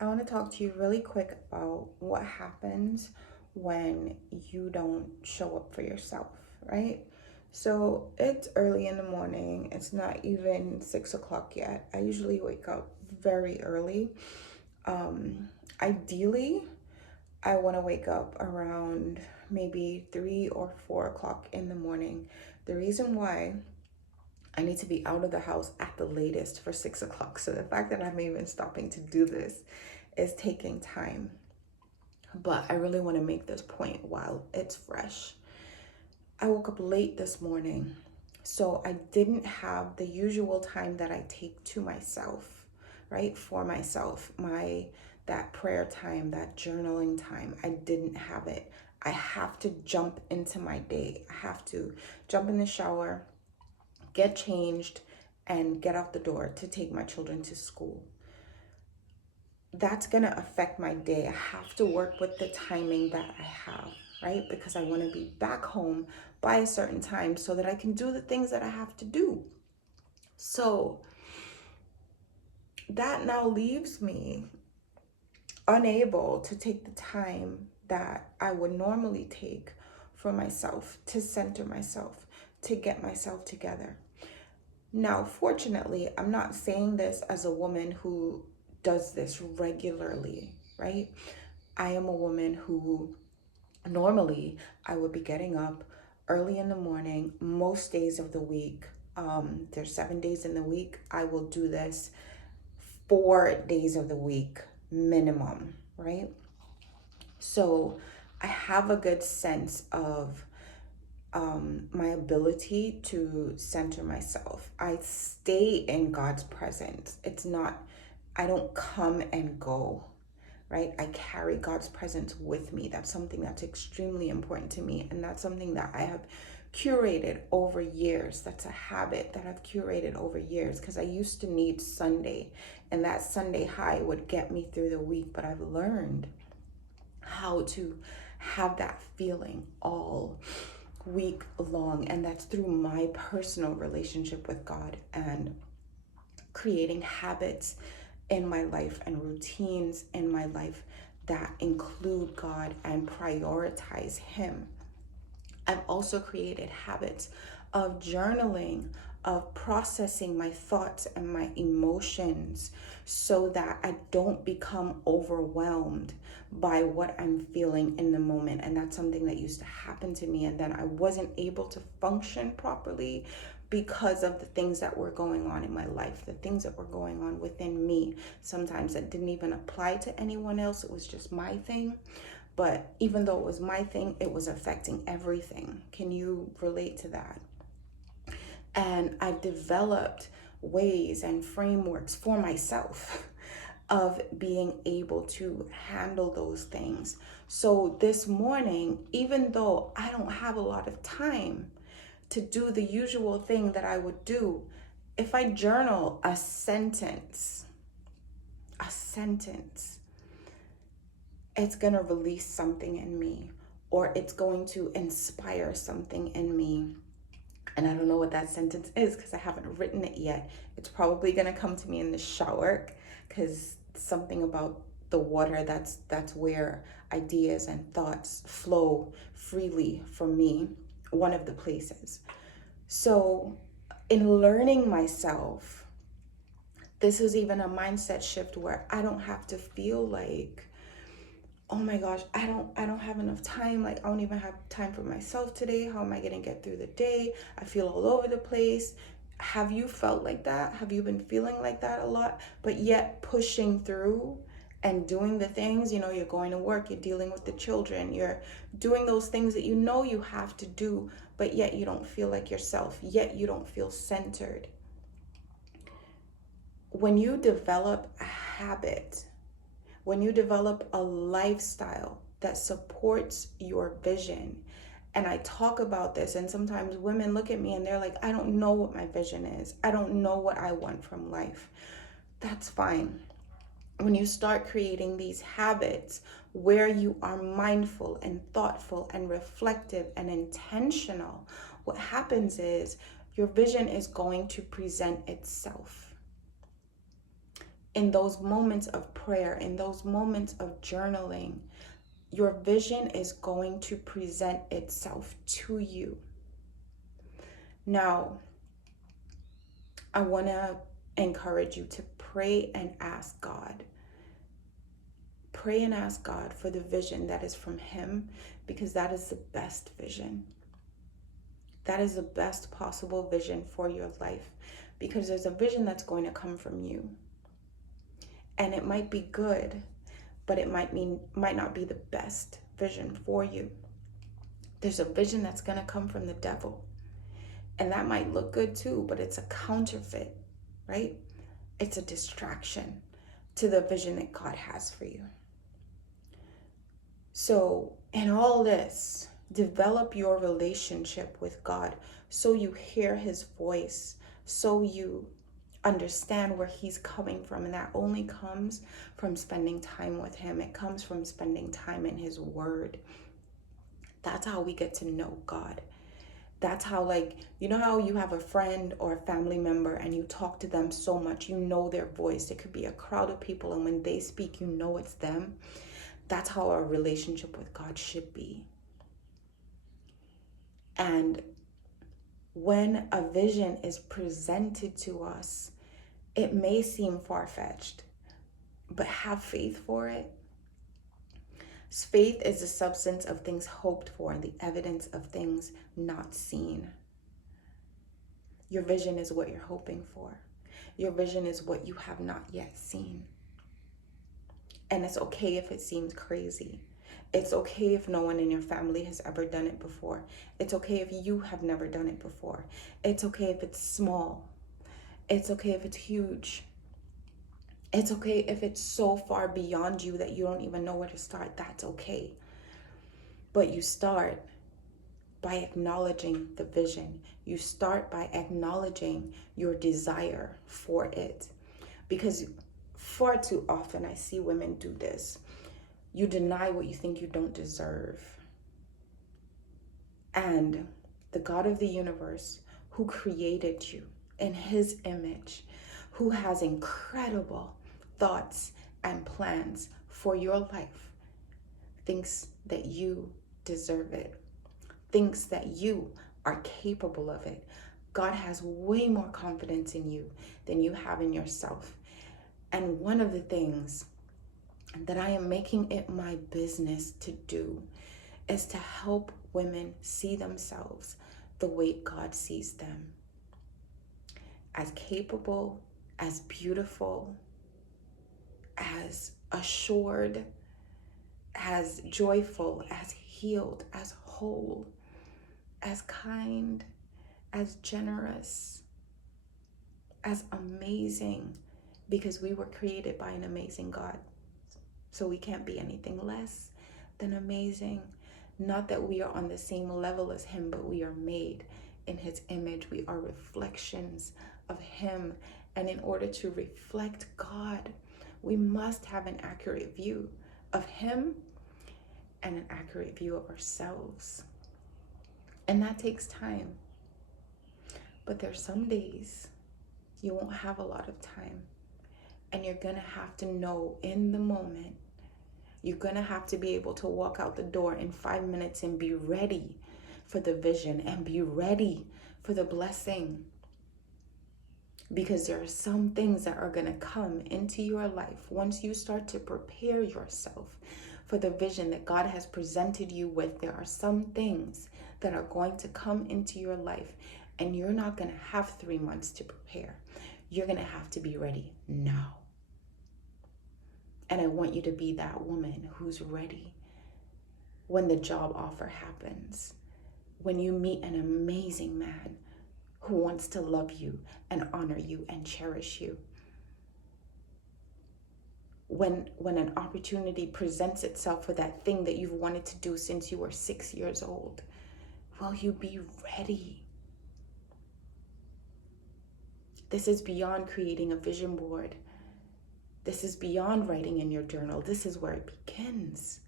I want to talk to you really quick about what happens when you don't show up for yourself, right? So it's early in the morning. It's not even 6 o'clock yet. I usually wake up very early. Ideally, I want to wake up around maybe 3 or 4 o'clock in the morning. The reason why I need to be out of the house at the latest for 6 o'clock. So the fact that I'm even stopping to do this is taking time. But I really want to make this point while it's fresh. I woke up late this morning, so I didn't have the usual time that I take to myself, right? For myself, that prayer time, that journaling time, I didn't have it. I have to jump into my day. I have to jump in the shower, get changed, and get out the door to take my children to school. That's going to affect my day. I have to work with the timing that I have, right? Because I want to be back home by a certain time so that I can do the things that I have to do. So that now leaves me unable to take the time that I would normally take for myself, to center myself, to get myself together. Now, fortunately, I'm not saying this as a woman who does this regularly, right? I am a woman who normally I would be getting up early in the morning most days of the week. There's 7 days in the week. I will do this 4 days of the week minimum, right? So I have a good sense of my ability to center myself. I stay in God's presence. It's not, I don't come and go, right? I carry God's presence with me. That's something that's extremely important to me. And that's something that I have curated over years. That's a habit that I've curated over years because I used to need Sunday, and that Sunday high would get me through the week. But I've learned how to have that feeling all week long, and that's through my personal relationship with God and creating habits in my life and routines in my life that include God and prioritize Him. I've also created habits of journaling, of processing my thoughts and my emotions so that I don't become overwhelmed by what I'm feeling in the moment. And that's something that used to happen to me. And then I wasn't able to function properly because of the things that were going on in my life, the things that were going on within me. Sometimes that didn't even apply to anyone else. It was just my thing. But even though it was my thing, it was affecting everything. Can you relate to that? And I've developed ways and frameworks for myself of being able to handle those things. So this morning, even though I don't have a lot of time to do the usual thing that I would do, if I journal a sentence, it's going to release something in me, or it's going to inspire something in me. And I don't know what that sentence is because I haven't written it yet. It's probably going to come to me in the shower because something about the water, that's where ideas and thoughts flow freely for me, one of the places. So in learning myself, this is even a mindset shift where I don't have to feel like, oh my gosh, I don't have enough time. Like, I don't even have time for myself today. How am I going to get through the day? I feel all over the place. Have you felt like that? Have you been feeling like that a lot, but yet pushing through and doing the things? You're going to work, you're dealing with the children, you're doing those things that you have to do, but yet you don't feel like yourself, yet you don't feel centered. When you develop a habit, when you develop a lifestyle that supports your vision, and I talk about this, and sometimes women look at me and they're like, I don't know what my vision is. I don't know what I want from life. That's fine. When you start creating these habits where you are mindful and thoughtful and reflective and intentional, what happens is your vision is going to present itself. In those moments of prayer, in those moments of journaling, your vision is going to present itself to you. Now, I want to encourage you to pray and ask God. Pray and ask God for the vision that is from Him, because that is the best vision. That is the best possible vision for your life, because there's a vision that's going to come from you. And it might be good, but it might not be the best vision for you. There's a vision that's going to come from the devil. And that might look good too, but it's a counterfeit, right? It's a distraction to the vision that God has for you. So in all this, develop your relationship with God so you hear His voice, so you understand where He's coming from. And that only comes from spending time with Him. It comes from spending time in His Word. That's how we get to know God. That's how, like, you know how you have a friend or a family member and you talk to them so much, you know their voice. It could be a crowd of people, and when they speak, you know it's them. That's how our relationship with God should be. And when a vision is presented to us, it may seem far-fetched, but have faith for it. Faith is the substance of things hoped for and the evidence of things not seen. Your vision is what you're hoping for. Your vision is what you have not yet seen. And it's okay if it seems crazy. It's okay if no one in your family has ever done it before. It's okay if you have never done it before. It's okay if it's small. It's okay if it's huge. It's okay if it's so far beyond you that you don't even know where to start. That's okay. But you start by acknowledging the vision. You start by acknowledging your desire for it. Because far too often I see women do this. You deny what you think you don't deserve. And the God of the universe, who created you in His image, who has incredible thoughts and plans for your life, thinks that you deserve it, thinks that you are capable of it. God has way more confidence in you than you have in yourself. And one of the things that I am making it my business to do is to help women see themselves the way God sees them. As capable, as beautiful, as assured, as joyful, as healed, as whole, as kind, as generous, as amazing, because we were created by an amazing God. So we can't be anything less than amazing. Not that we are on the same level as Him, but we are made in His image. We are reflections of Him. And in order to reflect God, we must have an accurate view of Him and an accurate view of ourselves. And that takes time. But there's some days you won't have a lot of time. And you're going to have to know in the moment. You're going to have to be able to walk out the door in 5 minutes and be ready for the vision and be ready for the blessing. Because there are some things that are going to come into your life once you start to prepare yourself for the vision that God has presented you with. There are some things that are going to come into your life, and you're not going to have 3 months to prepare. You're going to have to be ready now. And I want you to be that woman who's ready when the job offer happens, when you meet an amazing man who wants to love you and honor you and cherish you. When an opportunity presents itself for that thing that you've wanted to do since you were 6 years old, will you be ready? This is beyond creating a vision board. This is beyond writing in your journal. This is where it begins.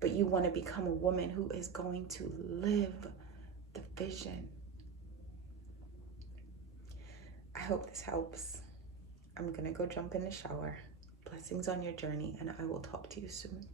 But you want to become a woman who is going to live the vision. I hope this helps. I'm gonna go jump in the shower. Blessings on your journey, and I will talk to you soon.